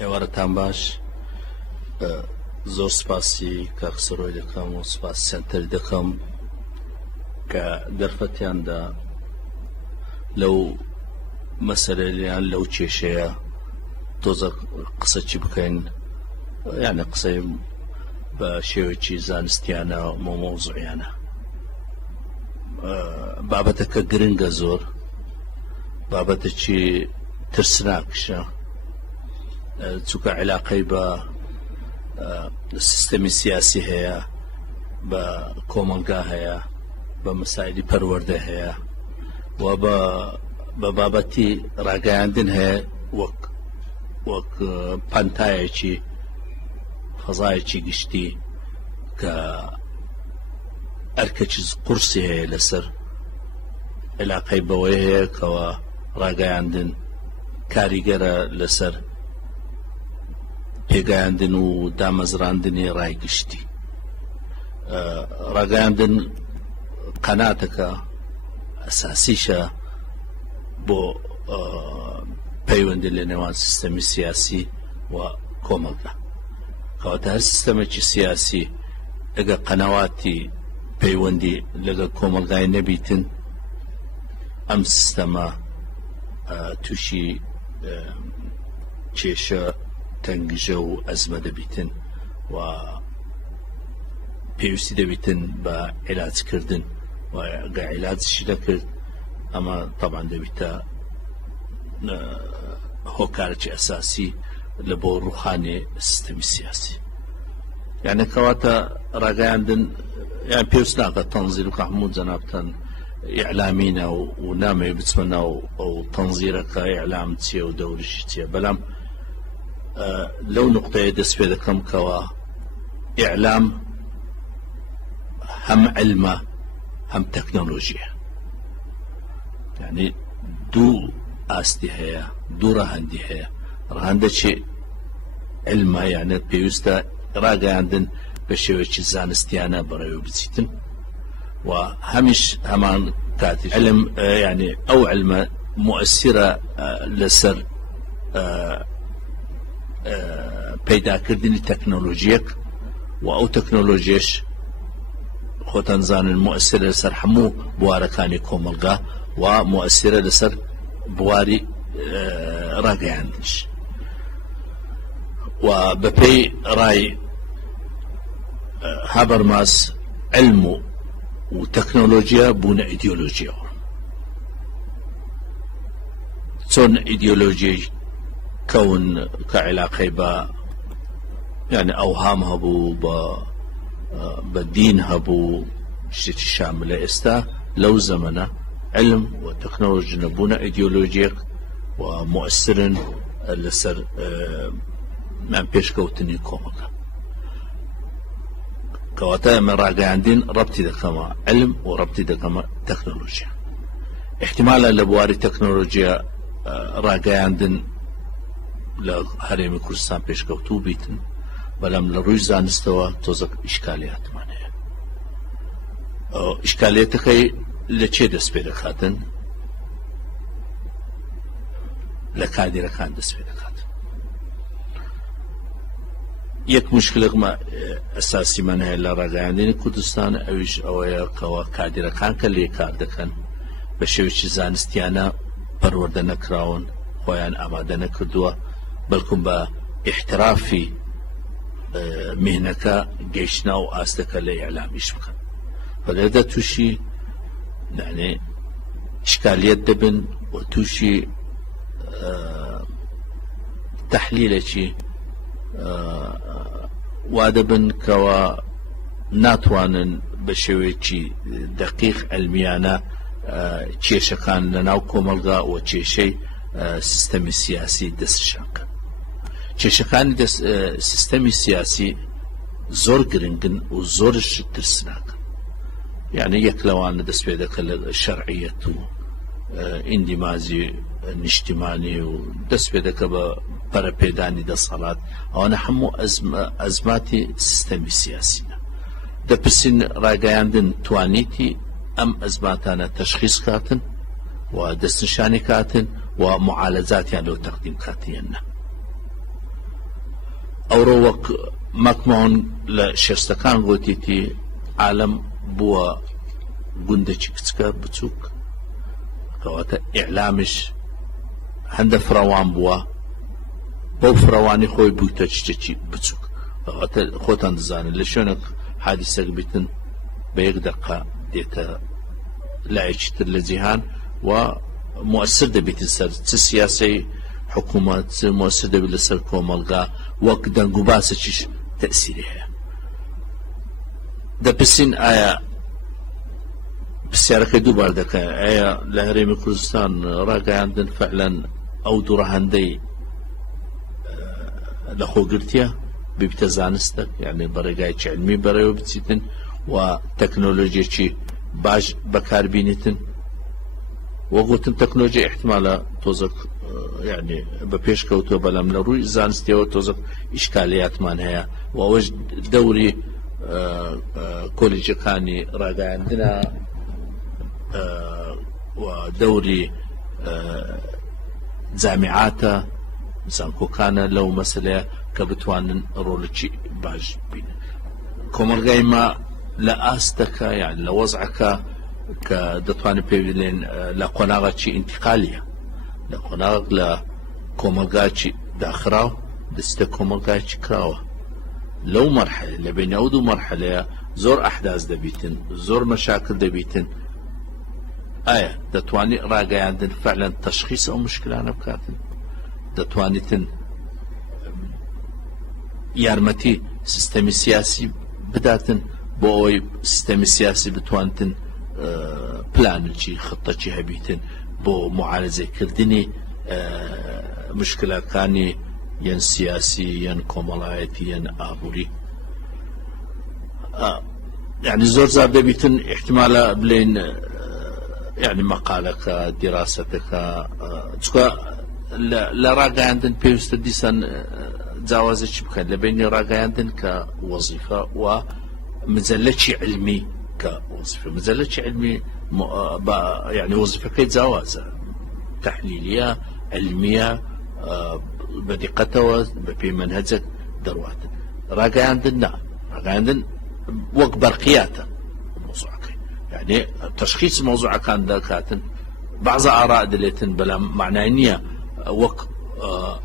هێوارتان باش زۆر سپاسی کاکسەرۆی دەکەم و سپاس سنتەری دەکەم کە دەرفەتیاندا لەو مەسەلەیان لەو کێشەیە تۆزە قسە چی بکەین یعنی قسەی بە شێوەیەکی زانستیانە و مۆمۆزوعیانە بابەتەکە گرنگە زۆر بابەتێکی ترسناکشە چونکە علاقەی بە سیستەمی سیاسی هەیە بە کۆمەلگا هەیە بە مەسایلی پەروەردە هەیە و بە بابەتی ڕاگەیاندن هەیە وەک پانتایەکی فەزایەکی گشتی کە ئەرکەکی قورسی هەیە لەسەر علاقەی بەوەی هەیە کەوە ڕاگەیاندن کاریگەرە لەسەر پێگەیاندن و دامەزراندنی ڕایگشتی ڕاگەیاندن قەناتەکە ئەساسیشە بۆ پەیوەندی لە نێوان سیستەمی سیاسی و کۆمەلگا کەواتە هەر سیستەمێکی سیاسی ئەگە قەنەواتی پەیوەندی لەگەڵ کۆمەلگای نەبیتن ئەم سیستەمە تووشی کێشە تەنگژە و ئەزمە دەبیتن و پێویستی دەبیتن بە عیلاجکردن و ئەگە عیلاجشی دەکرد ئەمە طبعاً دەبیتە هۆکارێکی ئەساسی لە بۆ ڕوحانی سیستەمی سیاسی یعنی کەواتە ڕاگەیاندن یان پێویست ناکە تەنزیر بکە هەموو جەنابتان ئیعلامینە و نامەوێ بچمە ناو ئەو تەنزیرەکە ئیعلام چییە و دەوریشی چییە بەڵام لەو نقطەیە دەست پێ دەکەم کەوە ئیعلام هەم علمە هەم تەکنۆلۆژیە یعنی دوو ئاستی هەیە دوو ڕاهەندی هەیە ڕاهەندێکی علمە یانێت پێویستە ڕاگەیاندن بە شێوەیەکی زانستیانە بەڕێوە بچیتن و هەمیش هەمان کاتی علم یعنی ئەو علمە مؤثرە لەسەر پەیداکردنی تەکنۆلۆژیەک و ئەو تەکنۆلۆژیەش خۆتان زانن مؤثرە لەسەر هەموو بوارەکانی کۆمەلگا و مؤثرە لەسەر بواری ڕاگەیاندنش و بەپێی ڕای هابەرماس علم و تەکنۆلۆژیا بوونە ئیدیۆلۆژیەوە چۆن ئیدیۆلۆژیای کەون کە علاقەی بە یعنی ئەوهام هەبوو بە دین هەبوو شتێکی شاملە ئێستا لەو زەمەنە علم و تەکنۆلۆژی نەبوونە ئیدیۆلۆژیەک و مؤثرن لەسەر پێشکەوتنی کۆمەلگا کەواتە ئەمە ڕاگەیاندن ڕەبتی دەکەمە علم و ڕەبتی دەکەمە تەکنۆلۆژیا احتیمالە لە بواری تەکنۆلۆژیا ڕاگەیاندن لە هەرێمی کوردستان پێشکەوتوو بیتن بەڵام لە ڕووی زانستەوە تۆزە ئیشکالیاتمان هەیە ئیشکالیەتەکەی لە چێ دەست پێ دەکاتن لە کادیرەکان دەست پێ دەکاتن یەک مشکلێکمە ئەساسیمان هەیە لە ڕاگەیاندنی کوردستان ئەویش ئەوەیە کەوە کادیرەکان کە لێ کار دەکەن بە شێوەیەکی زانستیانە پەروەردە نەکراون خۆیان ئامادە نەکردووە بەڵکوم بە ئیحترافی مهنەکە گەیشتنا و ئاستەکە لە ئیعلامیش بکەن بەلێردا تووشی یعنی ئیشکالیەت دەبن و تووشی تەحلیلێکی وا دەبن کەوە ناتوانن بە شێوەیەکی دەقیق ئەلمیانە کێشەکان لە ناو کۆمەلگا و کێشەی سیستەمی سیاسی دەستشانکەن کێشەکانی سیستەمی سیاسی زۆر گرنگن و زۆرش ترسناکەن یعنی یەک لەوانە دەست پێ دەکە لە شەرعیەت و ئیندیمازی نیشتیمانی و دەست پێ دەکە بە بەرەپێدانی دەسەڵات ئەوانە هەموو ئەزماتی سیستەمی سیاسینە دەپرسین ڕاگەیاندن توانیتی ئەم ئەزماتانە تەشخیص کاتن و دەستنشانی کاتن و معالەجاتیان لەو تەقدیم کاتیانە ئەوڕۆ وەک مەکمۆن لە شێستەکان گوتیتی عالم بووە گوندێکی کچکە بچووک کەواتە ئیعلامش هەندە فراوان بووە بەو فراوانی خۆی بوویتە شتێکی بچووک کەواتە خۆتان دەزانن لە شوێنێک حادیسەک بیتن بە یەک دەقە دێتە لایەکی تر لە جیهان و مؤثر دەبێتن سەر چ سیاسی حکوومەت مؤثر دەبێت لەسەر کۆمەلگا وەک دەنگ و باسێکیش تەئسیری هەیە دەپرسین ئایا پرسیارەکەی دووبار دەکەن ئایا لە هەرێمی کوردستان ڕاگەیاندن فعلەن ئەو دووڕە هەندەی لە خۆگرتیە ببیتە زانستە یعنی بەڕێگایکی علمی بەڕێوە بچیتن و تەکنۆلۆژیەکی باش بەکاربینیتن وەگوتم تەکنۆلۆژی احتمالە تۆزە یعنی بە پێش کەوتووە بەڵام لە ڕووی زانستیەوە تۆزە ئیشکالیاتمان هەیە و ئەوەش دەوری کۆلیجەکانی ڕاگەیاندنە و دەوری جامیعاتە زانکۆکانە لەو مەسەلەیە کە بتوانن ڕۆڵێکی باش بینن کۆمەلگای ما لە ئاستەکە یان لە وەزعەکە کە دەتوانێت پێ بڵێن لە قۆناغێکی ئینتیقالیە لە قۆناغ لە کۆمەلگایکی داخراو دەستە کۆمەلگایکی کراوە لەو مەرحلە لە بین ئەو دوو مەرحلەیە زۆر ئەحداث دەبیتن زۆر مەشاکل دەبیتن ئایا دەتوانێت ڕاگەیاندن فعلەن تەشخیص ئەو مشکلانە بکاتن دەتوانیتن یارمەتی سیستەمی سیاسی بداتن بۆ ئەوەی سیستەمی سیاسی بتوانتن پلانێکی خطەکی هەبیتن بۆ معالەجەکردنی مشکلەکانی یان سیاسی یان کۆمەڵایەتی یان ئابووری یعنی زۆر زار دەبیتن احتمالە بڵێن یعنی مەقالەکە دیراسەتەکە چکە لە ڕاگەیاندن پێویستە دیسان جیاوازێکی بکەن لە بینی ڕاگەیاندن کە وەزیفە و مجەللەکی علمی کە وەزیفە مجەللەکی علمی یعنی وەزیفەکەی جیاوازە تەحلیلیە علمیە بەدقەتەوە بە پێی مەنهەجێک دەڕواتن ڕاگەیاندن نا ڕاگەیاندن وەک بەرقیاتە مۆزوعەکەی یعنی تەشخیص مۆزوعەکان دەکاتن بعضە ئاراء دەلێتن بەڵام معنای نییە وەک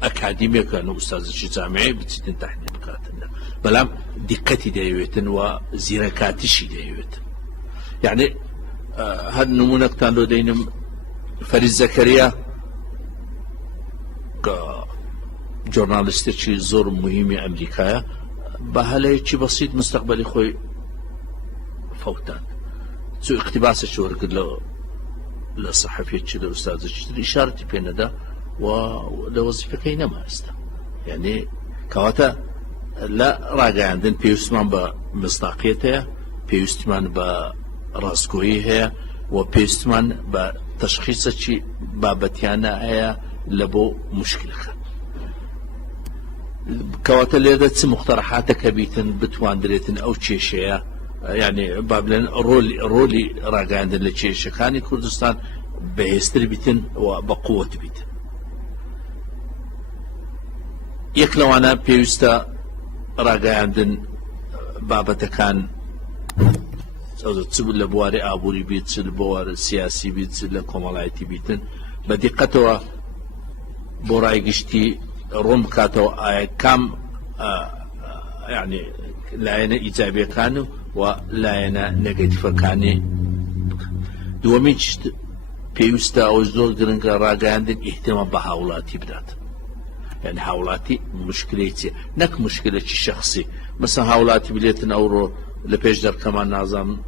ئەکادیمێکە ئوستازێکی جامعی بچیتن تەحلیل بکاتن بەڵام دیقەتی دەیەوێتن و زیرەکاتیشی دەیەوێتن یعنی هەر نمونەکتان لۆ دەینم فەریز زەکەریا کە جۆرنالیستێکی زۆر مهمی ئەمریکایە بە هەلەیەکی بەسیط مستەقبەلی خۆی فەوتان چوو اقتباسێکی وەرگرت لە سەحەفێکی لە ئوستازێکی تر ئیشارەتی پێ نەدا و لە وەزیفەکەی نەماستە یعنی کەواتە لە ڕاگەیاندن پێویستمان بە مصداقیەت هەیە پێویستمان بە ڕاستگۆیی هەیە و پێویستمان بە تەشخیصێکی بابەتیانە هەیە لە بۆ مشکلەکە کەواتە لێرە چ مختەرەحاتێکە بیتن بتواندرێتن ئەو کێشەیە یعنی با بڵێن ڕۆلی ڕاگەیاندن لە کێشەکانی کوردستان بەهێزتر بیتن و بە قووەت بیتن یەک لەوانە پێویستە ڕاگەیاندن بابەتەکان چ لە بواری ئابووری بیت چ لە بوارە سیاسی بیت چ لە کۆمەڵایەتی بیتن بە دیقەتەوە بۆ ڕایگشتی ڕۆم بکاتەوە ئایا کام یعنی لایەنە ئیجابیەکان و لایەنە نەگەتیڤەکانی دووەمین پێویستە ئەوە زۆر گرنگە ڕاگەیاندن ئیحتیمام بە هاوڵاتی بدات یعنی هاوڵاتی مشکلێکی نەک مشکلێکی شەخصی مەسەڵەن هاوڵاتی بلێتن ئەوڕۆ لە پێش دەرکەمان نازانم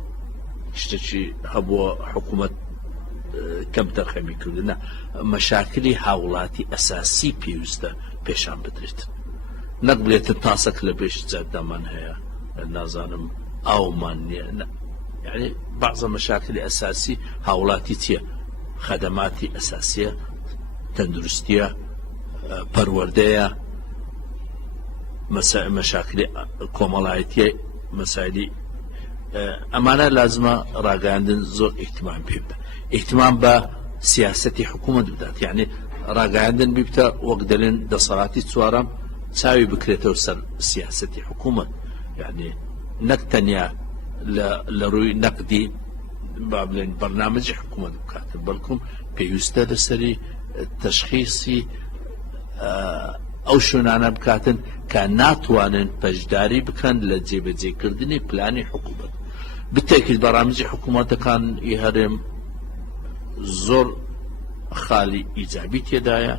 شتێکی هەبووە حکوومەت کەم تەرخەمی کردنە مەشاکلی هاوڵاتی ئەساسی پێویستە پێشان بدرێت نەک بلێتن تاسەک لە پێش جاددامان هەیە نازانم ئاومان نییە یعنی بەعزە مەشاکلی ئەساسی هاوڵاتی چییە خەدەماتی ئەساسیە تەندروستیە پەروەردەیە مەشاکلی کۆمەڵایەتیە مەسایلی ئەمانە لازمە ڕاگەیاندن زۆر ئیحتیمام پێ بدات ئیحتیمام بە سیاسەتی حکوومەت بدات یعنی ڕاگەیاندن بیبتە وەک دەڵێن دەسەڵاتی چوارەم چاوی بکرێتەوە سەر سیاسەتی حکوومەت یعنی نەک تەنیا لە ڕووی نەقدی با بڵێن بەرنامەجی حکوومەت بکاتن بەڵکوم پێویستە لەسەری تەشخیصی ئەو شوێنانە بکاتن کە ناتوانن پەشداری بکەن لە جێبەجێکردنی پلانی حکوومەت بتێکیت بەرنامەجی حکوومەتەکانی هەرێم زۆر خاڵی ئیجابی تێدایە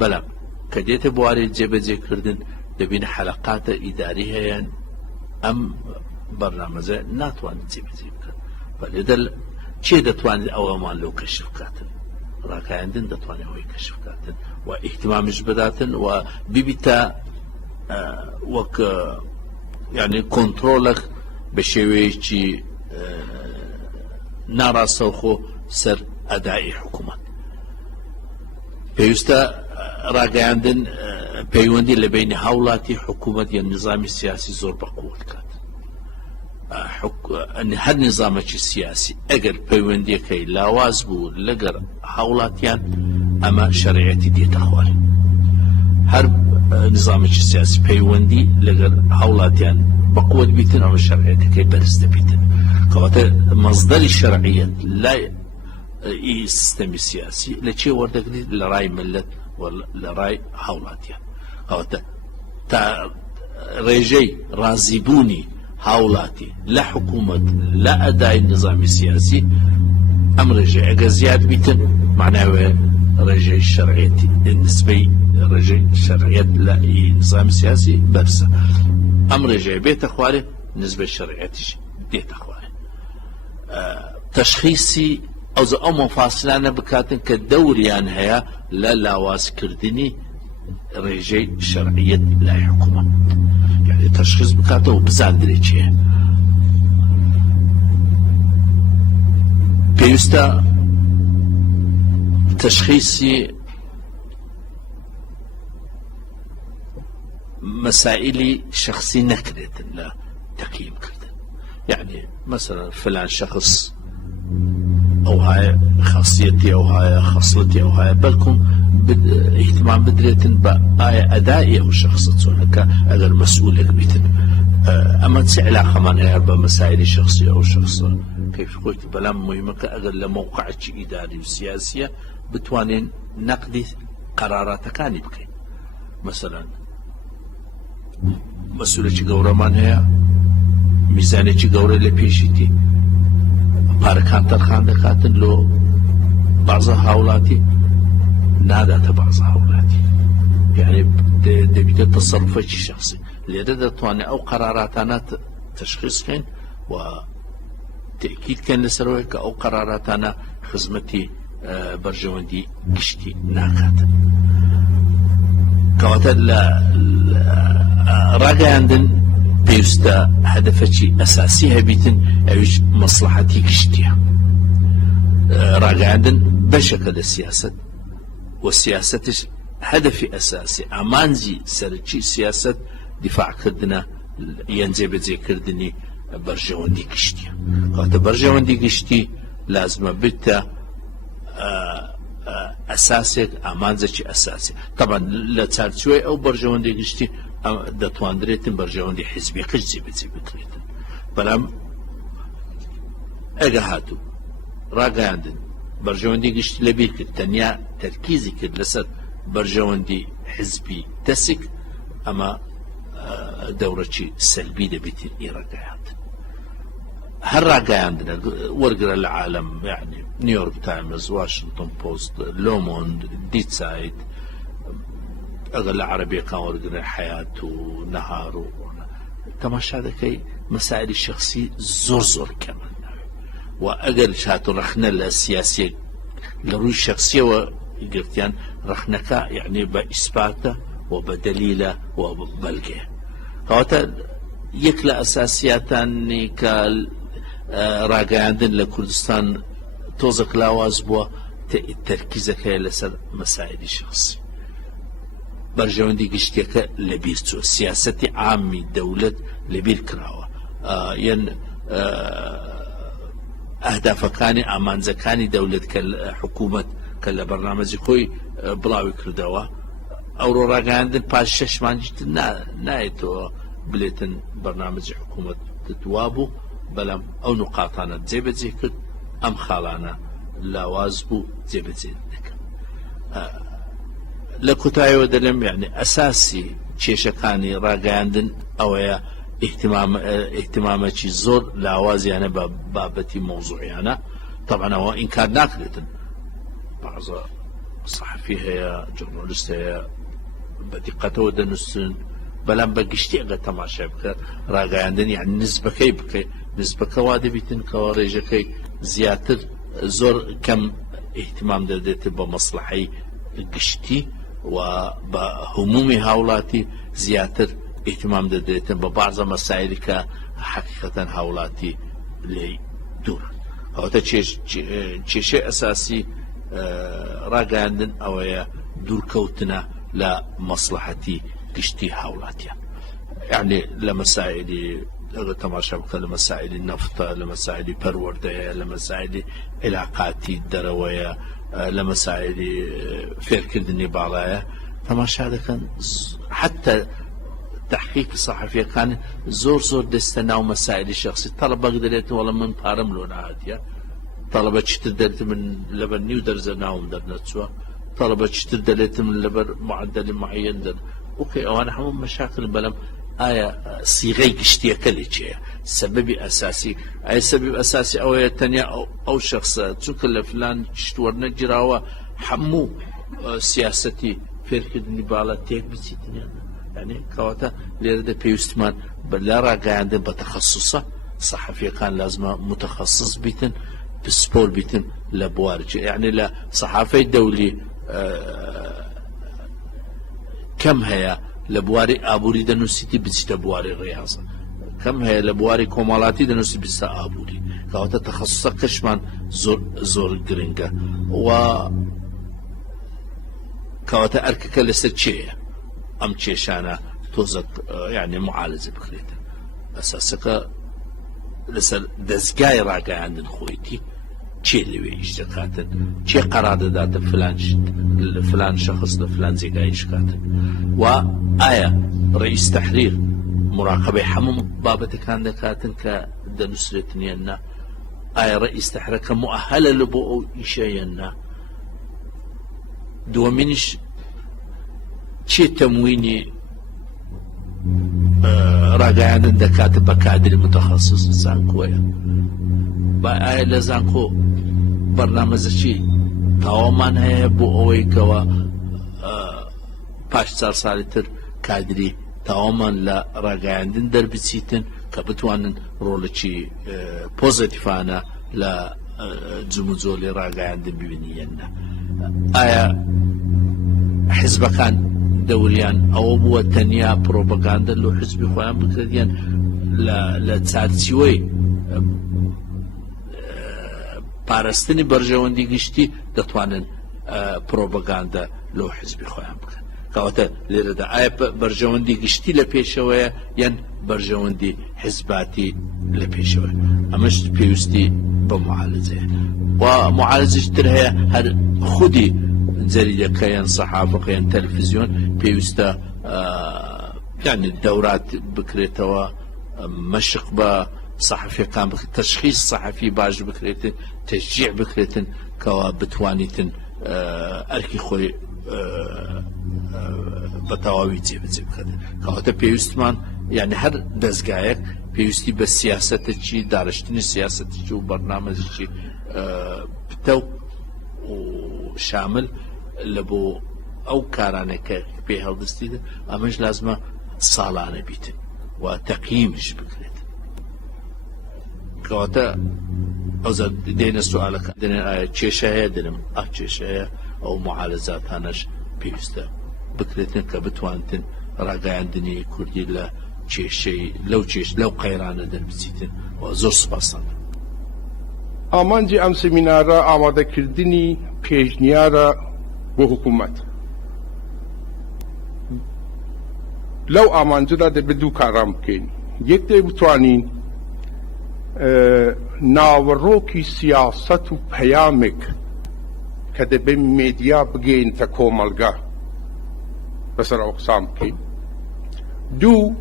بەڵام کە دێتە بوارەی جێبەجێکردن دەبینە حەلەقاتە ئیداری هەیە ئەم بەرنامەجە ناتوانێت جێبەجێ بکەن بەلێدە چێ دەتوانێت ئەوەمان لەو کەشف بکاتن ڕاگەیاندن دەتوانێت ئەوەی کەشف بکاتن و ئیحتیمامیش بداتن و بیبیتە وەک یعنی کۆنتڕۆڵێک بە شێوەیەکی ناڕاستەوخۆ سەر ئەدای حکوومەت پێویستە ڕاگەیاندن پەیوەندی لە بینی هاوڵاتی حکوومەت یان نظامی سیاسی زۆر بەقووت کات هەر نظامێکی سیاسی ئەگەر پەیوەندیەکەی لاواز بوو لەگەر هاوڵاتیان ئەمە شەرعەتی دێتە خوار هەر نظامێکی سیاسی پەیوەندی لەگەر هاوڵاتیان بەقووت بیتن ئەمە شەرعەتەکەی بەرز دەبیتن کەواتە مەزدەری شەرعیەت لای سیستەمی سیاسی لە چێ وەردەگریت لە ڕای ملت و لە ڕای هاوڵاتیان ئەوەتە تا ڕێژەی ڕازیبوونی هاوڵاتی لە حکوومەت لە ئەدای نظامی سیاسی ئەم ڕێژەی ئەگە زیاد بیتن معناوێ ڕێژەی شەرعیەتی نسبەی ڕێژەی شەرعیەت لە نظامی سیاسی بەرزە ئەم ڕێژەی بێتە خوارێ نسبەی شەرعیەتیش دێتە خوارێ تەشخیصی ئەو مەفاسلانە بکاتن کە دەوریان هەیە لە لاوازکردنی ڕێژەی شەرعیەت لای حکوومەت یعنی تەشخیص بکاتەوە بزاندرێ چییە پێویستە تەشخیصی مەسائلی شخصی نەکرێتن لە تەقییمکردن یعنی مثلا فلان شخص ئەو هایە خاصیەتی ئەو هایە خەسڵەتی ئەو هایە بەڵکوم احتمام بدرێتن بە ئایا ئەدای ئەو شخصە چۆنەکە ئەگەر مەسئولێک بیتن ئەمە چ علاقەمان هەیە بە مەسائلی شخصی ئەو شخصە کەیف خۆیتی بەڵام مهمەکە ئەگەر لە موقعێکی ئیداری و سیاسیە بتوانین نەقدی قەراراتەکانی بکەین مثلا مەسئولێکی گەورەمان هەیە میزانێکی گەورە لە پێشیتی پارەکان تەرخان دەکاتن لۆ بازە هاوڵاتی ناداتە بازە هاوڵاتی یعنی دەبیتە تەسەڕوفێکی شخصی لێرە دەتوانێت ئەو قەراراتانە تەشخیص بکەین و تأکیدکەن لەسەرەوەی کە ئەو قەراراتانە خزمەتی بەرژەوەندی گشتی ناکاتن کەواتە لە ڕاگەیاندن پێویستە هەدەفێکی ئەساسی هەبیتن ئەویش مەسلحەتی گشتیە ڕاگەیاندن بەشەکە لە سیاست و سیاستش هەدەفی ئەساسی ئامانجی سەرچی سیاست دیفاعکردنە یان جێبەجێکردنی بەرژەوەندی گشتیە کەواتە بەرژەوەندی گشتی لازمە بتە ئەساسێک ئامانجێکی ئەساسی طبعا لە چارچوەی ئەو بەرژەوەندی گشتی دەتواندرێتن بەرژەوەندی حیزبی قش جێبەجێ بکرێتن بەڵام ئەگە هاتوو ڕاگەیاندن بەرژەوەندی گشتی لەبیر کرد تەنیا تەرکیزی کرد لەسەر بەرژەوەندی حیزبی دەسک ئەمە دەورەکی سەلبی دەبێتین ئێڕاگەیاندن هەر ڕاگەیاندنە وەرگرە لە عالم یعنی نیویۆرک تایمز واشنگتن پۆست لۆمۆند دیسایت ئەگەر لە عەرەبیەکان وەرگرە حەیات و نەهار و تەماشا دەکەی مەسائلی شخصی زۆر زۆر کەمن و ئەگەر هاتو ڕەخنە لە سیاسیە لە ڕووی شخصیەوە گرتیان ڕەخنەکە یعنی بە ئیسپاتە و بە دەلیلە و بەلگەیە کەواتە یەک لە ئەساسیاتانی کە ڕاگەیاندن لە کوردستان تۆزێک لاواز بووە تەرکیزەکەی لەسەر مەسائلی شخصی بەرژەوەندی گشتیەکە لەبیر چوە سیاسەتی عامی دەولەت لەبیر کراوە یان ئەهدافەکانی ئامانجەکانی دەولەت کە حکوومەت کە لە بەرنامەجی خۆی بڵاوی کردەوە ئەوڕۆ ڕاگەیاندن پاش 6 مانگی نایێتەوە بلێتن بەرنامەجی حکوومەت وا بوو بەڵام ئەو نقاطانە جێبەجێ کرد ئەم خاڵانە لاواز بوو جێبەجێ دەکەم لە کۆتاییەوە دەڵێم یعنی ئەساسی کێشەکانی ڕاگەیاندن ئەوەیە احتیمامێکی زۆر لاوازیانە بە بابەتی مۆزوعیانە طبعا ئەوە ئینکار ناکرێتن بەعضە صحفی هەیە جورنالیست هەیە بە دیقەتەوە دەنووسن بەڵام بە گشتی ئەگە تەماشای بکە ڕاگەیاندن یعنی نسبەکەی بکەیت نسبەکە وا دەبیتن کەەوە ڕێژەکەی زیاتر زۆر کەم احتیمام دەدێت بە مەسلحەی گشتی و بە هەمومی هاوڵاتی زیاتر احتیمام دەدێتن بە بەعضە مەسایلی کە حەقیقەتەن هاوڵاتی لێی دوورن ئەوەتە کێشەی ئەساسی ڕاگەیاندن ئەوەیە دوورکەوتنە لە مەسلحەتی گشتی هاوڵاتیان یعنی لە مەسایلی تەماشا بکە لە مەسایلی نەفتە لە مەسایلی پەروەردەیە لە مەسایلی علاقاتی دەرەوەیە لە مەسایلی فێرکردنی باڵایە تەماشا دەکەن حتى تحقیق صحفیەکان زۆر دەستە ناو مەسایلی شخصی تەڵەبەک دەرێت وەڵە من پارەم لۆ نهاتیە طلبة چتر دەرێت من لەبەر 9 دەرزە ناوم دەرنەچووە طلبة چتر دەرێت من لەبەر معدل معین دەر اوكي ئەوانە هەموو مەشاکل بەلەم ئایا سیغەی گشتیەکە لێ چییە سەبەبی ئەساسی ئایا سەبەبی ئەساسی ئەوەیە تەنیا ئەو شخصە چونکە لە فلان شتوەرنەگیراوە هەموو سیاسەتی فێرکردنی باڵا تێک بچیتنیان يعني کەواتە لێرەدە پێویستمان لە ڕاگەیاندن بە تەخەسوسە صحفیەکان لازمە متخصص بیتن پسپۆر بیتن لە بوارجێ يعني لە صحافەی دەولی کەم هەیە لە بواری ئابووری دەنووسیتی بچیتە بواری ڕێیازە کەم هەیە لە بواری کۆمەڵاتی دەنووسی بچیتە ئابووری کەواتە تەخەسوسە کەشمان زۆر گرنگە و کەواتە ئەرکەکە لەسەر چێیە ئەم کێشانە تۆزە یعنی معالجە بکرێتن ئەساسەکە لەسەر دەستگای ڕاگەیاندن خۆیتی چێ لەوێ ئیش دەکاتن چێ قەرار دەداتە فلان شەخص لە فلان جێگای ئیش کاتن و ئایا ڕئیس تەحریر مراقبەی هەموو بابەتەکان دەکاتن کە دەنووسرێتن یان نا ئایا ڕئیس تەحریرەکە مؤهلە لە بۆ ئەو ئیشە یان نا دووەمینیش چێ تەموینی ڕاگەیاندن دەکاتە بە کادری متخصص زانکۆیە با ئایا لە زانکۆ بەرنامەزەکی تاوامان هەیە بۆ ئەوەی کەوە پاش 4 ساڵی تر کادری تاوامان لە ڕاگەیاندن دەربچیتن کە بتوانن ڕۆڵێکی پۆزیتیڤانە لە جموجۆلی ڕاگەیاندن ببینیەنە ئایا حیزبەکان دەوریان ئەوە بووە تەنیا پرۆپەگاندە لۆ حیزبی خۆیان بکردیان لە چارچیوەی پاراستنی بەرژەوەندی گشتی دەتوانن پرۆپەگاندە لۆ حیزبی خۆیان بکەن کەواتە لێرەدا ئایا بەرژەوەندی گشتی لە پێشەوەیە یان بەرژەوەندی حیزباتی لە پێشەوە ئەمەش پێویستی بە معالجەیە و معالجەش تر هەیە هەر خودی جەریدەکە یان سەحافەکە یان تەلەڤیزیۆن پێویستە یعنی دەورات بکرێتەوە مەشق بە صحفیەکان تەشخیص صحفی باش بکرێتن تەشجیع بکرێتن کەوا بتوانیتن ئەرکی خۆی بە تەواوی جێبەجێ بکاتن کەواتە پێویستمان یعنی هەر دەستگایەک پێویستی بە سیاسەتێکی دارشتنی سیاسەتێکی و بەرنامەزێکی پتە و شامل لە بۆ ئەو کارانێکە پێ هەڵدەستیدن ئەمەش لازمە ساڵانە بیتن و تەقییمش بکرێت کەواتە ئەوزە دێنە سوالەکە دێنێ ئایا کێشە هەیە دەنم کێشە هەیە ئەو معالەجاتانەش پێویستە بکرێتن کە بتوانتن ڕاگەیاندنی کوردی لە کێشەی لەو قەیرانە دەربچیتن و زۆر سوپاسان ئامانجی ئەم سمینارە ئامادەکردنی پێشنیارە بۆ حکوومەت لەو ئامانجدا دەبێت دوو کاران بکەین یەک دەی بتوانین ناوەڕۆکی سیاسەت و پەیامێک کە دەبێت مێدیا بگەینتە کۆمەلگا بەسەر ئەو قسام بکەین. دوو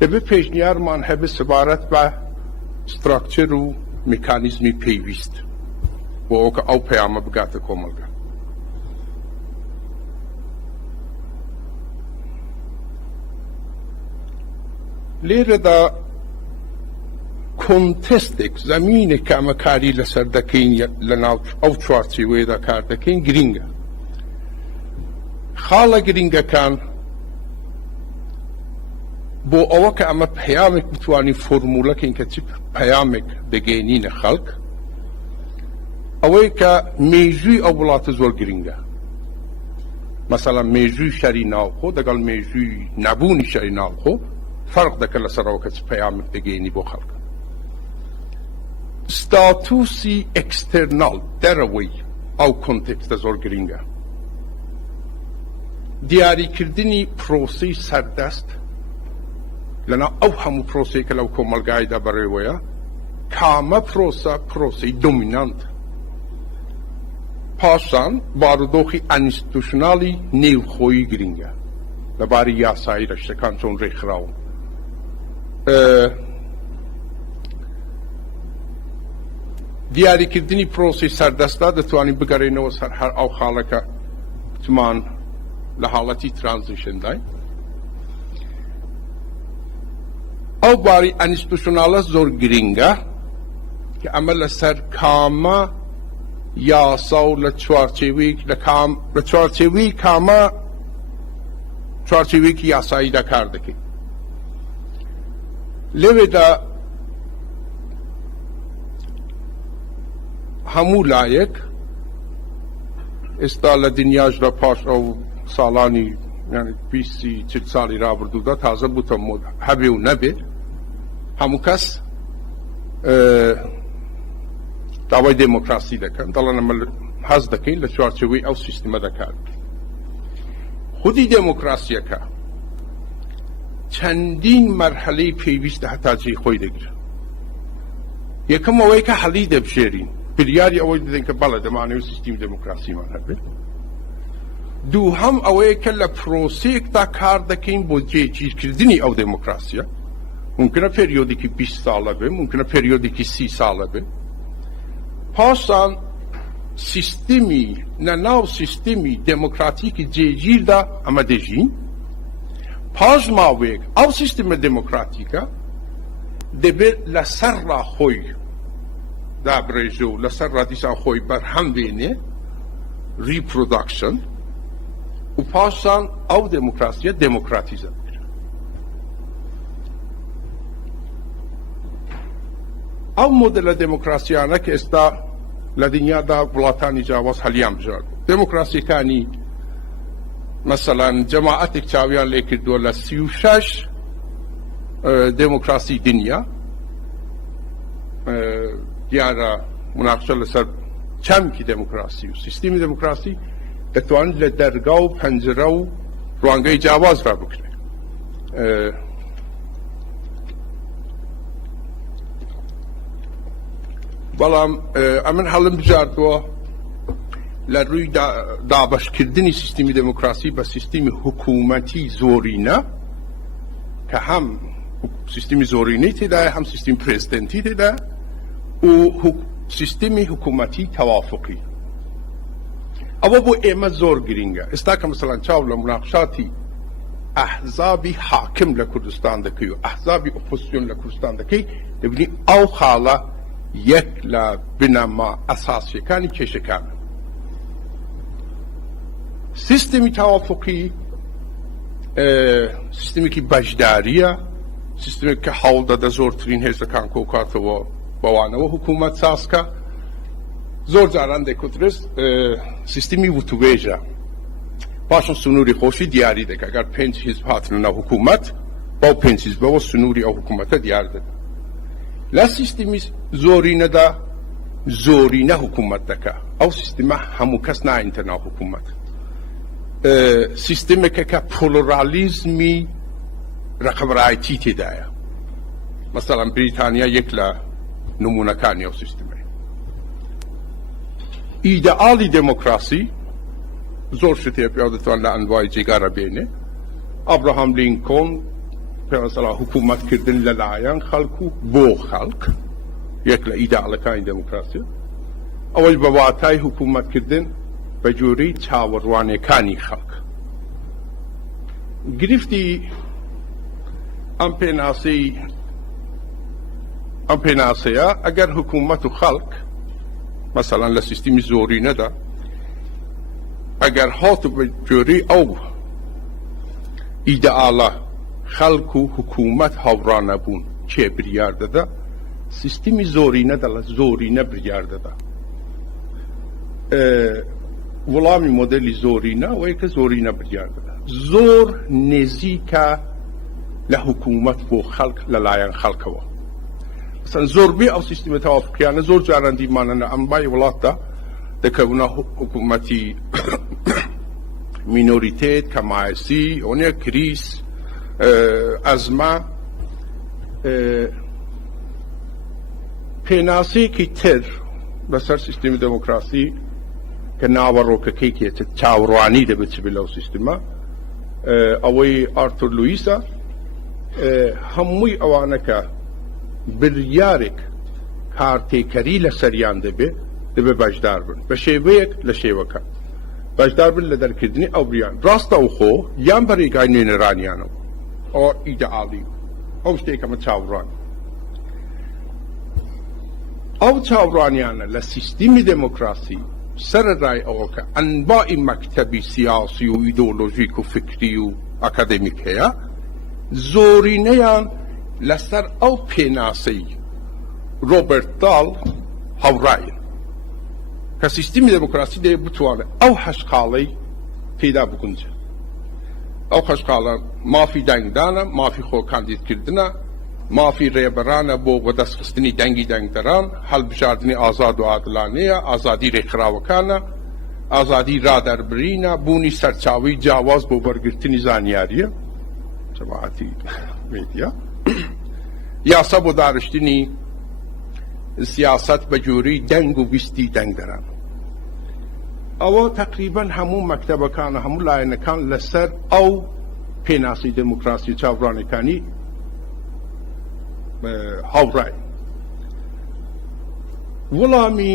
دەبێت پێشنیارمان هەبێت سەبارەت بە ستراکچەر و میکانیزمی پێویست بۆ ئەوکە ئەو پەیامە بگاتە کۆمەلگا. لێرەدا کۆنتێستێک زەمینێک کە ئەمە کاری لەسەر دەکەین لە ناو ئەو چوارچێوەیەدا کار دەکەین گرینگە. خاڵە گرینگەکان بۆ ئەوە کە ئەمە پەیامێک بتوانین فۆرمولەکەین کە چی پەیامێک دەگەێنینە خەڵک، ئەوەی کە مێژووی ئەو وڵاتە زۆر گرینگە. مەسەڵەن مێژووی شەری ناوخۆ دەگەڵ مێژووی نەبوونی شەری ناوخۆ فەرق دەکەن لەسەرەوە کە چ پەیامێک دەگەێنی بۆ خەڵک. ستاتوسی ئەکستەرناڵ دەرەوەی ئەو کۆنتێکستە زۆر گرینگە. دیاریکردنی پرۆسەی سەردەست لەناو ئەو هەموو پرۆسەی کە لەو کۆمەلگایدا بەڕێوەیە، کامە پرۆسەی دۆمینانت. پاشان بارودۆخی ئەنستیتوشناڵی نێوخۆیی گرینگە لەباری یاسایی لە شتەکان چۆن ڕێکخراون. دیاریکردنی پرۆسی سەردەستا دەتوانین بگەڕێنەوە سەر هەر ئەو خاڵەکە تمان لە حاڵەتی ترانزیشندای. ئەو باری ئەنستیتوشناڵە زۆر گرینگە کە ئەمە لەسەر کامە یاسا و لە چوارچێوەی کامە چوارچێوەیەکی یاساییدا کار دەکەین. لەوێدا هەموو لایەک ئێستا لە دنیاش لە پاش ئەو ساڵانی یعنی 20-40 ساڵی ڕابردوودا تازە بووتە مۆدا هەبێ و نەبێ هەموو کەس داوای دێمۆکراسی دەکەن، دەڵێن ئەمە حەز دەکەین لە چوارچێوەی ئەو سیستەمە دەکات. خودی دێمۆکراسیەکە چەندین مەرحەلەی پێویستە هەتا جێی خۆی دەگرێت. یەکەم ئەوەی کە هەڵی دەبژێرین، بریاری ئەوەی دەدەین کە بەڵێ دەمانەوێت سیستمی دێمۆکراسیمان هەبێت. دووهەم ئەوەیە کە لە پرۆسەیەکدا کار دەکەین بۆ جێگیرکردنی ئەو دێمۆکراسیە. ممکنە پێریۆدێکی 20 ساڵە بێ، ممکنە پێریۆدێکی 30 ساڵە بێ. پاشان سیستمی نەناو سیستمی دێمۆکراتیکی جێگیردا ئەمە دەژین. پاش ماوەیەک ئەو سیستمە دێمۆکراتیکە دەبێت لەسەر ڕاخۆی دابڕێژە و لەسەر ڕادیسان خۆی بەرهەم بێنێ ریپرۆداکشن و پاشان ئەو دێمۆکراسیە دێمۆکراتیزە بکرێت. ئەو مۆدەلە دێمۆکراسیانە کە ئێستا لە دنیادا وڵاتانی جیاواز هەلیان بژار دێمۆکراسیەکانی مەسەڵەن جەماعەتێک چاویان لێ کردووە لە 36 دێمۆکراسی دنیا دیارە مناقشە لەسەر چەمکی دێمۆکراسی و سیستمی دێمۆکراسی دەتوانێت لە دەرگا و پەنجرە و ڕوانگەی جیاواز را بکرێت. بەڵام ئەمن هەڵم بژاردووە لە ڕووی دابەشکردنی سیستمی دێمۆکراسی بە سیستمی حکوومەتی زۆرینە کە هەم سیستمی زۆرینەی تێدایە هەم سیستمی پرێزیدەنتی تێدایە و سیستمی حکوومەتی تەوافقی. ئەوە بۆ ئێمە زۆر گرینگە. ئێستا کە مەسەڵەن چاو لە مناقشاتی ئەحزابی حاکم لە کوردستان دەکەی و ئەحزابی ئۆپۆزیسیۆن لە کوردستان دەکەی دەبینی ئەو خاڵە یەک لە بنەما ئەساسیەکانی کێشەکانە. سیستمی تەوافقی سیستمێکی بەشداریە، سیستمێک کە هەوڵ دەدە زۆرترین هێزەکان کۆکاتەوە بەوانەوە حکوومەت سازکە. زۆر جاران دەیکوترێت سیستمی وتوێژە، پاشان سنووری خۆشی دیاری دەکە. ئەگەر 5 حیزب هاتنە ناو حکوومەت باو 5 حیزبەوە سنووری ئەو حکوومەتە دیار دەکە. لە سیستمی زۆرینەدا زۆرینە حکوومەت دەکە. ئەو سیستمە هەموو کەس ناینتە ناو حکوومەت. سیستمێکە کە پۆلۆرالیزمی ڕەقەمڕایەتی تێدایە. مەسەڵەن بریتانیا یەک لە نمونەکانی ئەو سیستمەیە. ئیدەئاڵی دێمۆکراسی زۆر شتێ پێ دەتوان لە ئەنوای جێگارە بێنێ ئابراهام لینکۆن پێوەسەڵا حکوومەتکردن لەلایەن خەڵکو بۆ خەڵک یەک لە ئیداڵەکانی دموکراسی ئەوەش بە واتای حکوومەتکردن بە جوورەی چاوەڕوانیەکانی خەڵک گرفتی ئەم پێناسەیە ئەگەر حکوومەت و خەڵک مەسەڵەن لە سیستمی زۆرینەدا ئەگەر هات بە جوورەی ئەو ئیدەئاڵە خەڵک و حکوومەت هاوڕانە بوون کێ بریار دەدا سیستمی زۆرینە دەڵێت زۆرینە بریار دەدا وەڵامی مۆدەلی زۆرینە ئەوەیە کە زۆرینە بریار دەدا زۆر نێزیکە لە حکوومەت بۆ خەڵک لەلایەن خەڵکەوە مثلا زۆربەی ئەو سیستمی تەوافقیانە زۆر جاران دیمانە لە ئەمبای وڵاتدا دەکەونە حکوومەتی مینۆریتێت کەمایەسی ئەوەنێ کریس ئەزما پێناسەیەکی تر بەسەر سیستمی دموکراسی کە ناوەڕۆکەکەی کێتە چاوەڕوانی دەبێت بێت لەو سیستمە ئەوەی ئارتور لوئیسە هەمووی ئەوانەکە بریارێک کارتێکەری لەسەریان دەبێت بەشدار بن بە شێوەیەک لە شێوەکە بەشدار بن لە دەرکردنی ئەو بریان ڕاستە و خۆ یان بەڕێگای نوێنەرانیانەوە ئەوە ئیدەئاڵی ئەو شتێکەمە چاوەڕوان ئەو چاوەڕوانیانە لە سیستمی دموکراسی سەرڕای ئەوە کە ئەنواعی مەکتەبی سیاسی و ئیدۆلۆژیک و فکری و ئەکادمیک هەیە زۆرینەیان لەسەر ئەو پێناسەی ڕۆبەرت داڵ هاوڕاین کە سیستمی دموکراسی دەیە بتوانێت ئەو هەشقاڵەی پێدا بگونجێ ئەو هەشقاڵە مافی دەنگدانە مافی خۆکاندیدکردنە مافی ڕێبەرانە بۆ بەدەستخستنی دەنگی دەنگدەران هەڵبژاردننی ئازاد و عادلانەیە ئازادی ڕێکخراوەکانە ئازادی ڕادەربرینە بوونی سەرچاوی جیاواز بۆ وەرگرتنی زانیاریە جەماعەتی میدیا یاسا بۆ دارشتنی سیاست بە جوورەی دەنگ و ویستی دەنگدەران ئەوە تقریبا هەموو مەکتەبەکانە هەموو لایەنەکان لەسەر ئەو پێناسی دموکراسی چاوەڕوانەکانی هاوڕای وەڵامی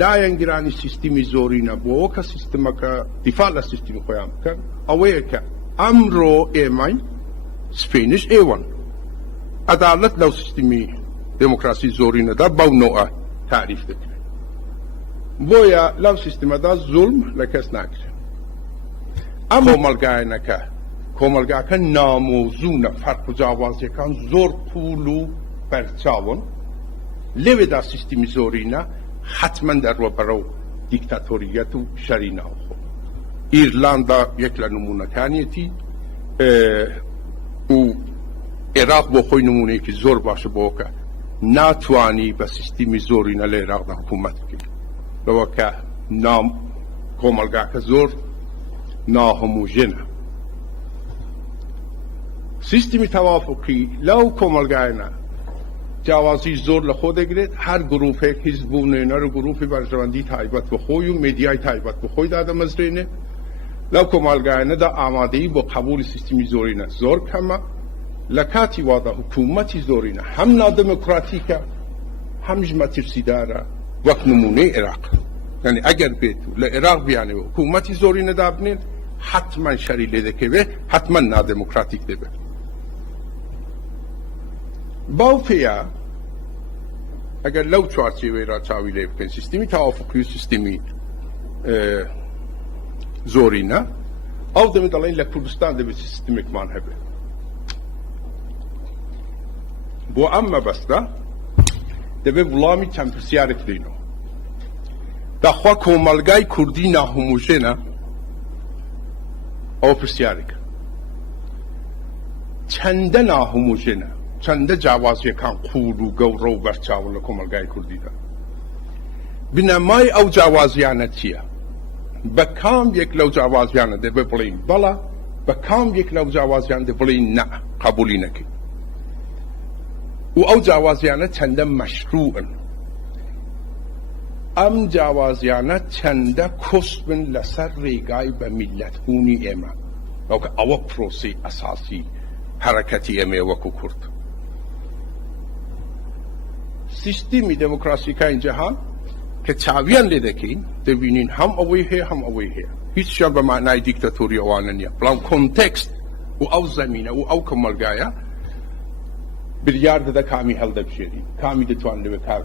لایەنگرانی سیستمی زۆرینە بۆ کە سیستمەکە دیفاع لە سیستمی خۆیان بکەن ئەوەیە کە ئەمڕۆ ئێمەی سپێنش ئێوەن عەدالەت لەو سیستمی دموکراسی زۆرینەدا بەو نۆعە تعریف دەکرێت بۆیە لەو سیستمەدا زوڵم لە کەس ناکرێت ئەم کۆمەلگاکە نامۆزوونە فەرق و جیاوازیەکان زۆر پوول و بەرچاون لەوێدا سیستمی زۆرینە حتما دەڕوە بەرەو دیکتاتۆریەت و شەری ناوخۆ ئیرلاندا یەک لە نمونەکانیەتی و عێراق بۆ خۆی نمونەیەکی زۆر باشە بۆکە ناتوانی بە سیستمی زۆرینە لە عێراقدا حکوومەت بکەیت لەوە کە کۆمەلگاکە زۆر ناهۆمۆژێنە سیستمی تەوافقی لەو کۆمەلگایانە جیاوازی زۆر لە خۆ دەگرێت هەر گروپێک حیزب و نوێنەر و گروپی بەرژەوەندی تایبەت بە خۆی و مێدیای تایبەت بە خۆی دادەمەزرێنێ لەو کۆمەلگایانەدا ئامادەیی بۆ قبولی سیستمی زۆرینە زۆر کەمە لە کاتی وادا حکوومەتی زۆرینە هەم نادەموکراتیکە هەمیش مەترسیدارە وەک نمونەی عێراق یعنی ئەگەر بێت و لە عێراق بیانەوە حکوومەتی زۆرینەدا بنێن حتما شەری لێ دەکەوێت حتما نادەموکراتیک دەبێت باو پێیە ئەگەر لەو چوارچێوەیە چاوی لێ بکەین سیستمی تەوافقی و سیستمی زۆرینە ئەو دەمێت دەڵێن لە کوردستان دەبێت سیستمێکمان هەبێت بۆ ئەم مەبەستە دەبێت وڵامی چەند پرسیارێک دێنەوە داخوا کۆمەلگای کوردی ناهۆمۆژێنە ئەو پرسیارێکە چەندە ناهۆمۆژێنە چەندە جیاوازیەکان قوڵ و گەورە و بەرچاون لە کۆمەلگای کوردیدا بنەمای ئەو جیاوازیانە چییە بە کام یەک لەو جیاوازیانە دەبێت بڵێین بەڵە بە کام یەک لەو جیاوازیان دەبێت بڵێین نە قبولی نەکەین و ئەو جیاوازیانە چەندە مەشروعن ام جاوازیانه چنده کسبن لسر ریگای به ملت هونی ایمه وکه او پروسی اساسی حرکتی ایمه وکو کرد سیستمی دموکراسی که این جهان که چاویان لیده کین دبینین هم اوی هی هیچ شب به معنی دیکتاتوری اوانه نیا بلان کنتکست و او زمینه و او کمالگایا بریارد ده کامی حل ده بشیرین کامی دتوان ده بکار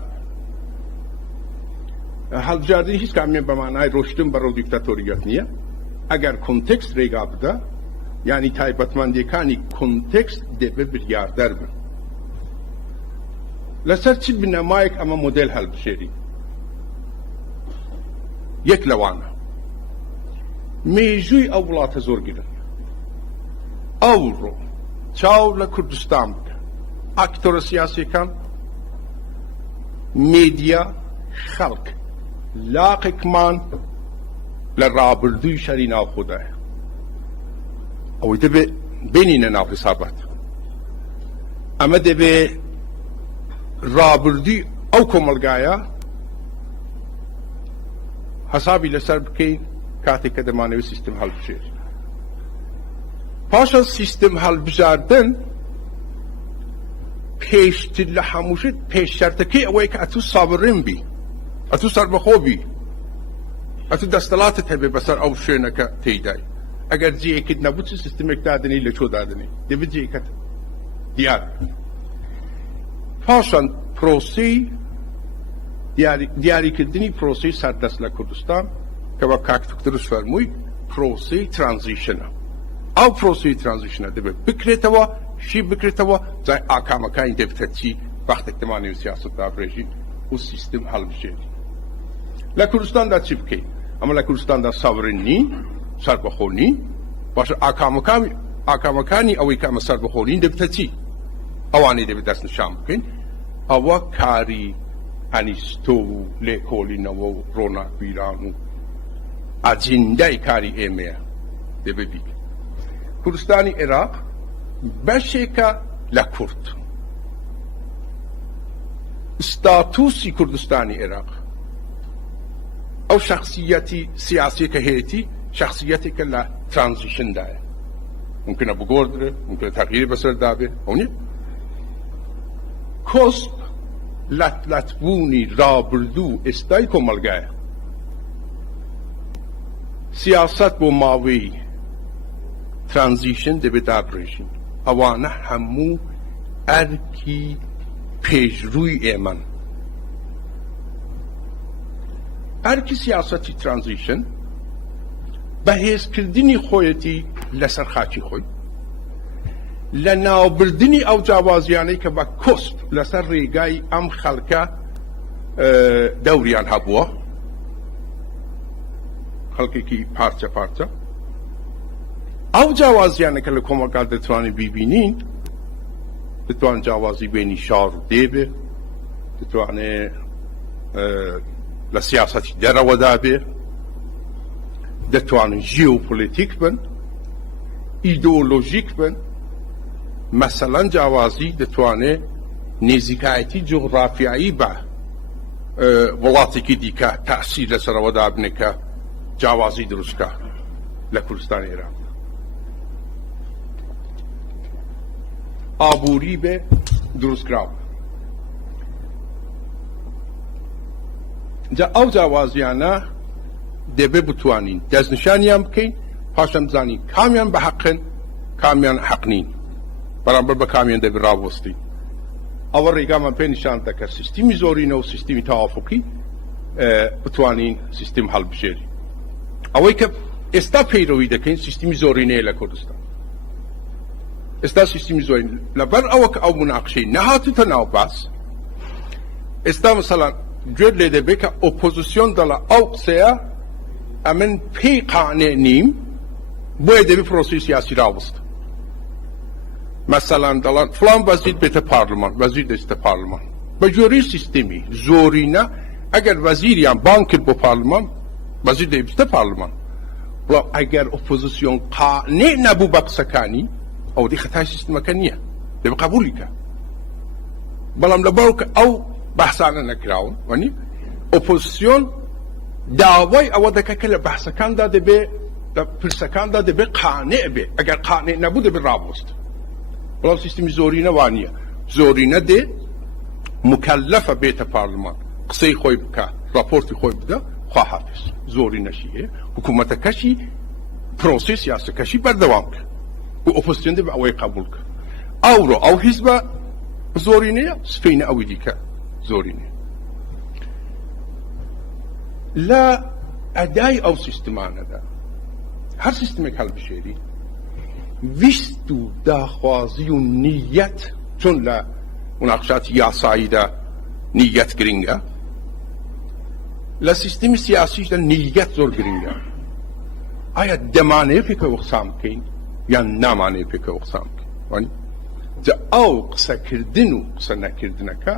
حل بجاردین هیچ کامی به معنی رشدن برو دیکتاتوریت نیا اگر کنتکست ریگا بده یعنی تایبتمندی کانی کنتکست ده بریاردر بن لسر چی بنمایک اما مدل حل بشیرین یک لوانه میجوی اولات زور گیرن او رو چاو لکردستان بکن اکتور سیاسی کن میدیا خلق لاقق من لرابردوی شری ناو خدای او ده بینین ناو حسابات اما ده به رابردوی او کمالگایا حسابی لسر بکین کاتی که دمانوی سیستم حل بشیر پاشا سیستم حل بجاردن پیشتر لحموشت پیش شرطکی اوی که اتو صابرین بی اتو سربخو بی اتو دستلاتت هبی بسر او شوینه که تیدای اگر جی اکید نبود سیستم اک دادنی لچو دادنی دیو جی اکد دیار پاشا پروسی دیاری کردنی پروسی سردست لکردستان که با کاک دکترش فرموی پروسی ترانزیشنه او پروسی ترانزیشنه دبه بکرتوا شی بکرتوا زای آکامکانی دبتتی وقت اکتمانی و سیاست دابرشی و سیستم حل بشه لکردستان دا چی بکی اما لکردستان دا ساورنی سربخونی باشه آکامکانی اوی که اما سربخونی دبتتی اوانی دبه دست نشان بکن اوا کاری انیستو لیکولی نو رونق بیرانو اجنده کاری ایمه ده ببیگ کردستانی عراق بشه که لکرد استاتوسی کردستانی عراق او شخصیتی سیاسی که هیتی شخصیتی که لترانزیشن داره ممکنه بگردره ممکنه تغییر بسر دابه اونی کسب لطبونی رابردو استای کمالگاه سیاست بو ماوی ترانزیشن ده بدار رژیم اوانه همو ارکی پیشروی ایمن ارکی سیاستی ترانزیشن به حیث کردنی خویتی لسر خاچی خوی لناوبردنی او جوازیانی که با کسب لسر ریگای ام خلقه دوریان هبوه خلقی که پارچه او جوازیانی که لکومکال دتوانی ببینین دتوان جوازی بینی شار دیبه دتوانی لسیاستی در و دابه دتوانی ژئوپلیتیک بن ایدئولوژیک بن مثلا جوازی دتوانه نزیکایتی جغرافیایی با ولاتی که دیگه تأثیر لسر و دابنه که جوازی درست که لکردستان ایران آبوری به درست کراو جا او جوازیانه دبه بتوانین دزنشانی هم بکن پاشم زانین کامیان به حقن کامیان حق نین برابر با کامیان دبه راوستی اول ریگا من پی نشان ده که سیستمی زورینه و سیستمی توافقی بتوانین سیستم حل بشیری اوی که استا پیروی ده که سیستمی زورینه لکردستان استا سیستمی زورینه لبر او که او مناقشه نهاتو تا ناو باس استا مثلا جود لیده بی که اپوزیسیون دلا او سیا امن پی قانع نیم باید بی پروسی سیاسی راوست مثلا دلان فلان وزیر بیت پارلمان وزیر دست پارلمان بجوری سیستمی زورینه اگر وزیری هم بانکر با پارلمان وزیر دست پارلمان و اگر اپوزیسیون قانع نبو بقسکانی او دی خطای سیستم کنیه دی قبولی که بلام لبارو که او بحثانه نکراون ونی اپوزیسیون داوای ئەوە دەکە کە لە بەحسەکاندا دەبێ لە پرسەکاندا دەبێ قانع بێ ئەگەر قانع نەبوو دەبێ ڕابوەست بەڵام سیستمی زۆرینە وانە زۆرینە دێ مکەلەفە بێتە پارلمان قسەی خۆی بکە راپۆرتی خۆی بدە خواحافظ زۆرینەشی هەیە حکوومەتەکەشی پرۆسی سیاسەکەشی بەردەوام کرد و ئۆپۆزیسیۆن دەبێ ئەوەی قبول کرد ئەوڕۆ ئەو حیزبە زۆرینەیە سفینە ئەوی دیکە زۆرینەیە لە ئەدای ئەو سیستمانەدا هەر سیستمێک هەڵبژێری ویست و داخوازی و نیەت چۆن لە مناقشاتی یاساییدا نیەت گرنگە لە سیستمی سیاسیشدا نیەت زۆر گرنگە ئایا دەمانەیە پێکەوە قسام بکەین یان نامانەیە پێکەوە قسام بکەین جا ئەو قسەکردن و قسە نەکردنەکە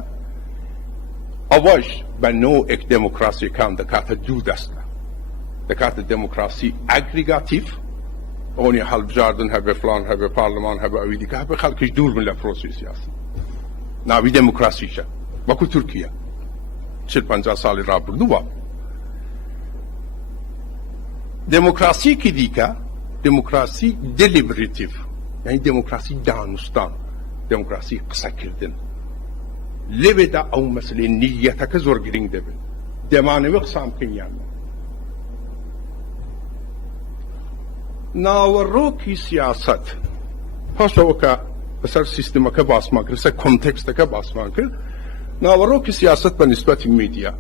ئەوەش بە نۆعێک دموکراسیەکان دەکاتە دوو دەستە دەکاتە دموکراسی ئەگریگاتیڤ ئەوەنی هەڵبژاردن هەبێ فڵان هەبێ پارلەمان هەبێ ئەوی دیکە هەبێ خەڵکیش دوور بن لە پرۆسی سیاسی ناوی دموکراسیشە وەکو تورکیا 40-50 ساڵی ڕابردووە دموکراسیەکی دیکە دموکراسی دلیبرێتیڤ یعنی دموکراسی دانوستان دموکراسی قسەکردن لێوێدا ئەو مەسلەی نیەتەکە زۆر گرنگ دەبێت دەمانەوێ قسام بکەین یان ناوەڕۆکی سیاست پاشەوە کە بەسەر سیستمەکە باسمان کرد لەسەر کۆنتێکستەکە باسمان کرد ناوەڕۆکی سیاست بە نیسبەتی میدیا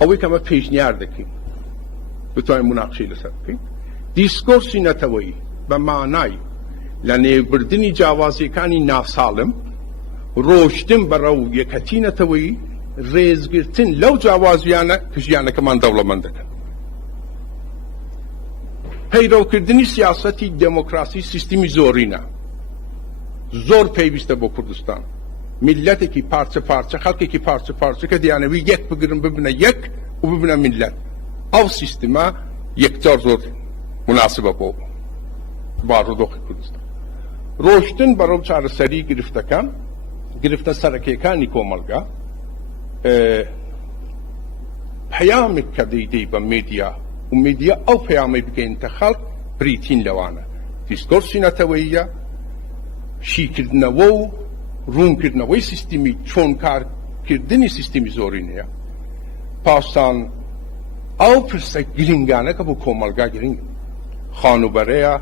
ئەوەی کەمە پێشنیار دەکەین بتوانین مناقشەی لەسەر بکەین دیسکۆرسی نەتەوەیی بە مانای لە نێوبردنی جیاوازیەکانی ناساڵم ڕۆشتن بەڕەو یەکەتی نەتەوەیی ڕێزگرتن لەو جیاوازیانە کە ژیانەکەمان دەوڵەمەند دەکەن پەیڕەوکردنی سیاسەتی دموکراسی سیستمی زۆرینە زۆر پێویستە بۆ کوردستان میلەتێکی پارچە پارچە خەڵکێکی پارچە پارچە کە دیانەوی یەک بگرن ببنە یەک و ببنە میلەت ئەو سیستمە یەکجار زۆر مناسبە بۆ بارودۆخی کوردستان ڕۆشتن بەڕەو چارەسەری گرفتەکان گرفتە سەرەکیەکانی کۆمەلگا پەیامێک کە دەیدەی بە میدیا و میدیا ئەو پەیامەی بگەینتە خەڵک بریتین لەوانە دیسکۆرسی نەتەوەییە شیکردنەوە و ڕوونکردنەوەی سیستمی چۆن کارکردنی سیستمی زۆرینەیە پاشان ئەو پرسە گرنگانە کە بۆ کۆمەلگا گرنگ خانوبەرەیە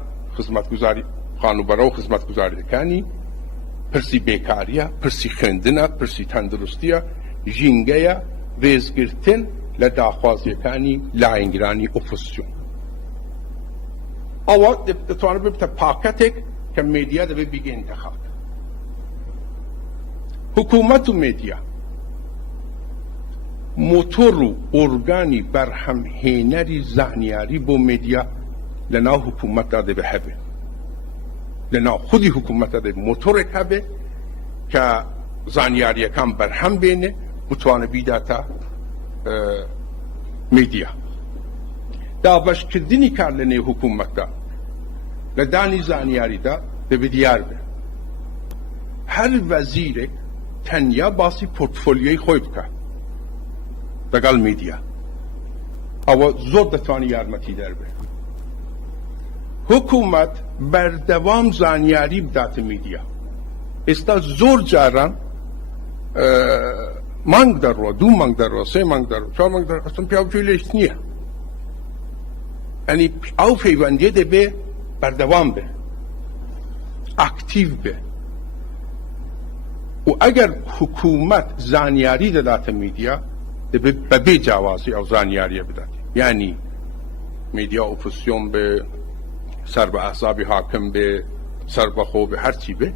خانوبەرە و خزمەتگوزاریەکانی پرسی بێکاریە پرسی خوێندنە پرسی تەندروستیە ژینگەیە ڕێزگرتن لە داخوازیەکانی لایەنگرانی ئۆپۆزیسیۆن ئەوە دەتوانێت ببێتە پاکەتێک کە میدیا دەبێت بیگەینتە خەڵک حکوومەت و میدیا موتۆر و ئۆرگانی بەرهەمهێنەری زانیاری بۆ میدیا لە ناو حکوومەتدا دەبێت هەبێ لە ناو خودی حکوومەتدا دەبێت مۆتۆرێک هەبێ کە زانیاریەکان بەرهەم بێنێ بتوانە بیداتە میدیا دابەشکردنی کار لە نێو حکوومەتدا لە دانی زانیاریدا دەبێت دیار بێ هەر وەزیرێک تەنیا باسی پۆرتفۆلیۆی خۆی بکات لەگەڵ میدیا ئەوە زۆر دەتوانێت یارمەتی دەربێ حکوومەت بەردەوام زانیاری بداتە میدیا ئێستا زۆر جاران مانگ دەڕوە دوو مانگ دەڕوە سێ مانگ دەڕوە چوار مانگ دەڕوە ئەستم پیاوچوی لێش نییە ئەنی ئەو پەیوەندیە دەبێ بەردەوام بێ ئاکتیڤ بێ و ئەگەر حکوومەت زانیاری دەداتە میدیا دەبێت بەبێ جیاوازی ئەو زانیاریە بدات یعنی میدیا ئۆپۆزیسیۆن بێ سەر بە ئەحزابی حاکم بێ سەر بەخۆ بێ هەرچی بێ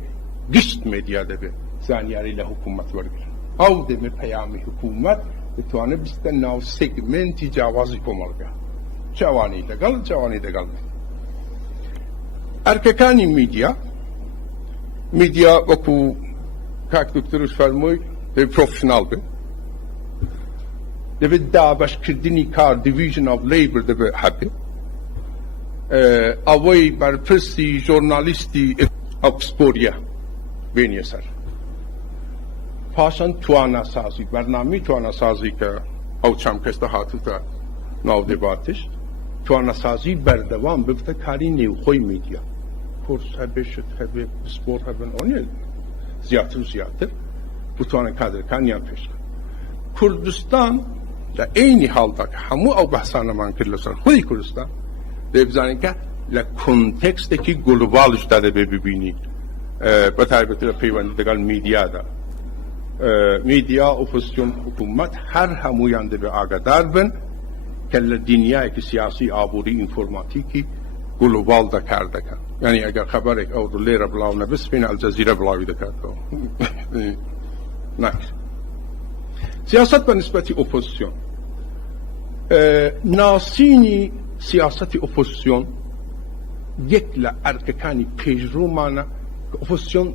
گشت میدیا دەبێت زانیاری لە حکوومەت وەرگرن ئەو دەبێت پەیامی حکوومەت دەتوانێت بستە ناو سێگمنتی جیاوازی کۆمەڵگا چاوانی لەگەڵ چاوانی لەگەڵ ئەرکەکانی میدیا وەکو کاک دکتۆرش فەرمووی دەبێت پرۆفشناڵ بێ دەبێت دابەشکردنی کار دیڤیژن ئۆف لیبر دەبێت هەبێ ئەوەی بەرپرسی ژۆرنالیستی ئۆکسپۆریە بێنیە سەر پاشان تواناسازی برنامه تواناسازی که او چمکسته هاتوتا ناو دباتش تواناسازی بردوام ببته کاری نیوخوی میدیا کورس هبه شد هبه سپورت هبه اونی زیادتر و زیادتر بتوانه کادر کانیان پیش کردستان در اینی حال که همو او بحثانه من کرد لسر خودی کردستان ببزانین که لکنتکسته که گلوبالش داده ببینی بطایبتی لپیوانی دگل میدیا دا میدیا اپوزیسیون حکومت هر همویانده به آگادار بن که لدنیای که سیاسی آبوری انفورماتیکی گلوبال دا کرده کن یعنی اگر خبر ایک او لیره بلاو نبس بین الجزیره بلاوی دا کرده نه سیاست به نسبت اپوزیسیون ناسینی سیاست اپوزیسیون یک لارککانی پیشرو مانه که اپوزیسیون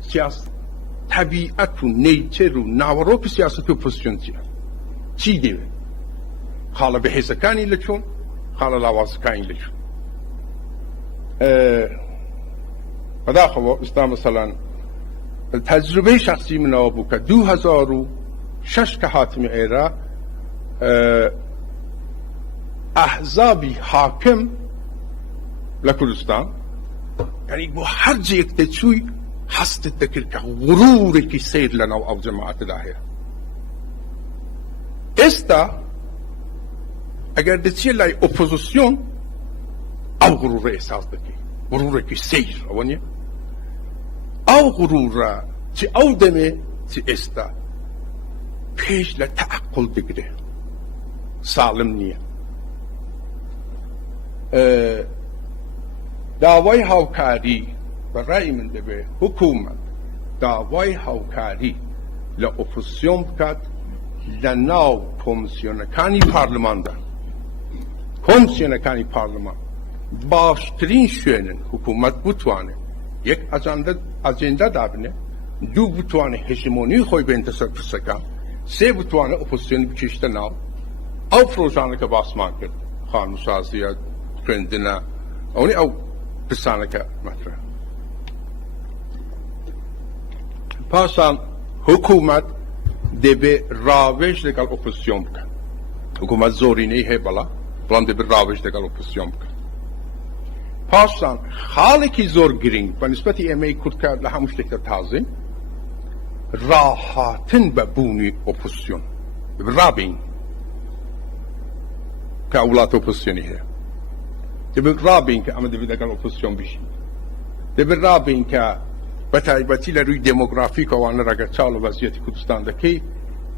سیاست طبیعت و نیچر و ناوروک سیاست اپوزیسیون چی دیوه خاله به حسکانی لچون خاله لوازکانی لچون پدا خوا استا مثلا تجربه شخصی من آبو که 2006 که حاتم ایرا احزابی حاکم لکردستان یعنی با هر جیک تچوی حست تکر که غرور کی سیر لنا او جماعت داهر استا اگر دچی لای اپوزیسیون او غرور احساس دکی غرور کی سیر اونیه او غرور چی او دمه چی استا پیش لتعقل دگره سالم نیه دعوای هاوکاری برای من دبه حکومت دعوای هاوکاری لأپوزیسیون بکد لناو کمیسیونکانی پارلمان ده کمیسیونکانی پارلمان باشترین شوینن حکومت بتوانه یک اجنده دابنه دو بتوانه هژمونی خوی به انتصار پرسکن سه بتوانه اپوزیسیون بکشته ناو او پروژانه که باسمان کرد خانوسازی کندنه اونی او پرسانه که مطرح پاسان حکومت دبه راوش لگل اپوزیسیون بکن حکومت زوری نیه بلا بلان دبه راوش لگل اپوزیسیون بکن پاسان خالی که زور گرینگ به نسبت ایمه کرد که لحموش دکتر تازه راحتن به بونی اپوزیسیون رابین که اولاد اپوزیسیونی هست دبه رابین که اما دبه دگل اپوزیسیون بشید دبه رابین که بتایبتی لروی دموگرافیک وانه رگه چال و وضعیت کردستان دکی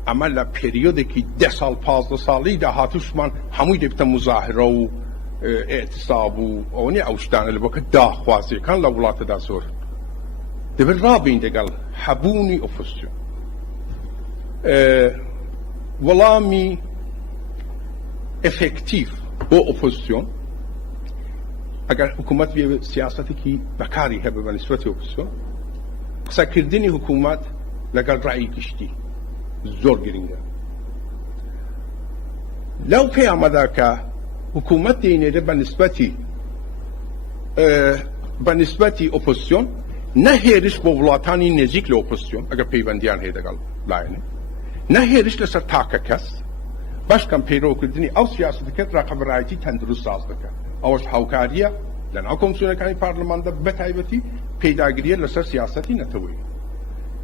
اما لپریوده که 10 سال 15 سالی ده هاتوش من هموی دبتا مظاهره و اعتصاب و اونی اوشتانه لبا که دا خوازی کن لولات دا زور دبه رابین دگل حبونی اپوزیسیون ولامی افکتیف با اپوزیسیون اگر حکومت بیه سیاستی که بکاری هبه به نسبت اپوزیسیون قصه کردنی حکومت لگل رأی گشتی زور گرینگه لو پی آمده که حکومت دینه به نسبتی اپوزیسیون نه هیرش با ولاتانی نزیک لأپوزیسیون اگر پیوندیان هیده گل لاینه نه هیرش لسر تاکه کس باش کم پیرو کردنی او سیاستی که رقم رایتی تندرست ساز دکه اوش هاوکاریه لنا کمیسیونکانی پارلمان ده بتایبتی پیداگیریه لسر سیاستی نتوی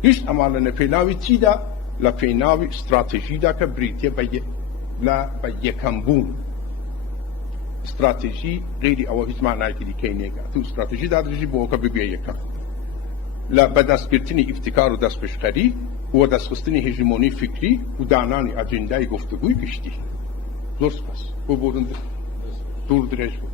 هیچ اما لنپیناوی چی ده لپیناوی استراتژی ده که بریتیه با یکم بون استراتژی غیری او هیچ معنی که دیگه نیگه تو استراتژی دادرشی با که ببیه یکم به دست گرتنی افتکار و دست بشخری و دست خستنی هژمونی فکری و دانانی اجندای گفتگوی کشتی درست پس و بودن دور درش بود